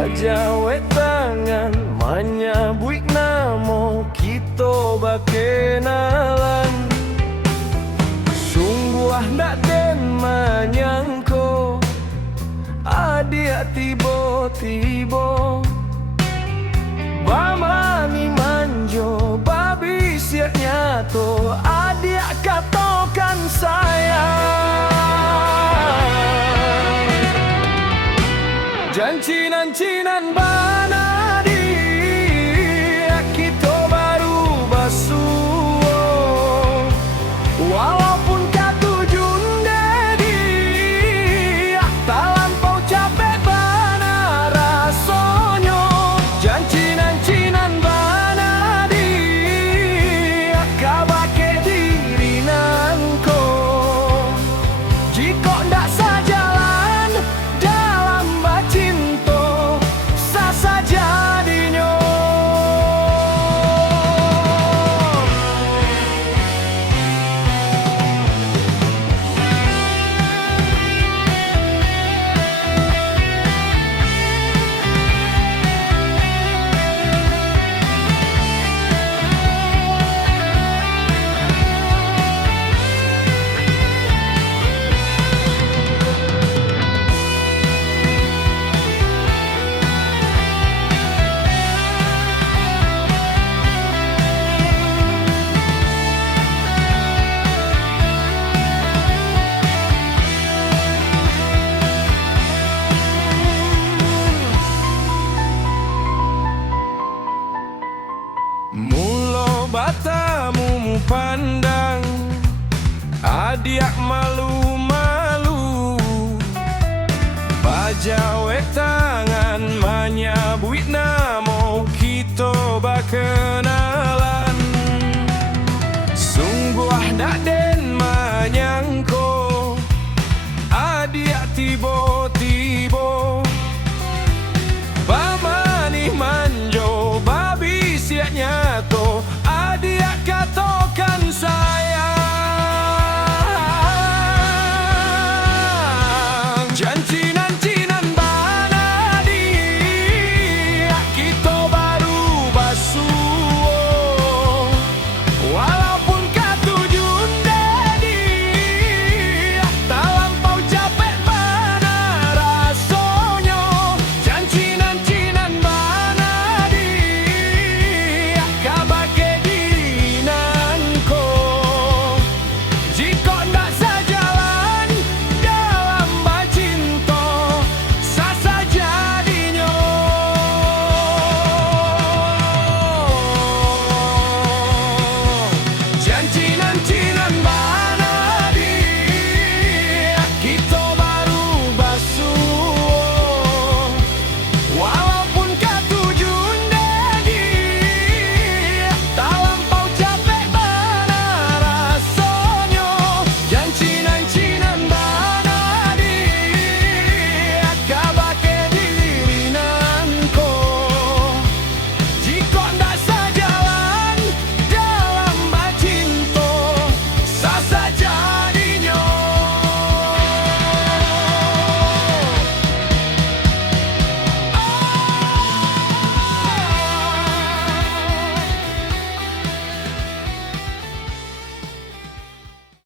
Bajawe tangan menyabut namo kita bakenalan. Sungguh ndak den menyangko adik tiba-tiba bamani manjo babi siap nyato adik katakan sayang. Cinan-cinan bana dia kita baru basuh walaupun katujun dedi tak lampau capek bana rasonyo. Cinan-cinan bana dia kabake diri nangko jika ndak sajalan dalam bacinto sasa jadinyo. Mulo batamu pandang adik malu-malu bajawe tangan menyabut namo kita bakenalan. Sungguh ndak den menyangko adik tiba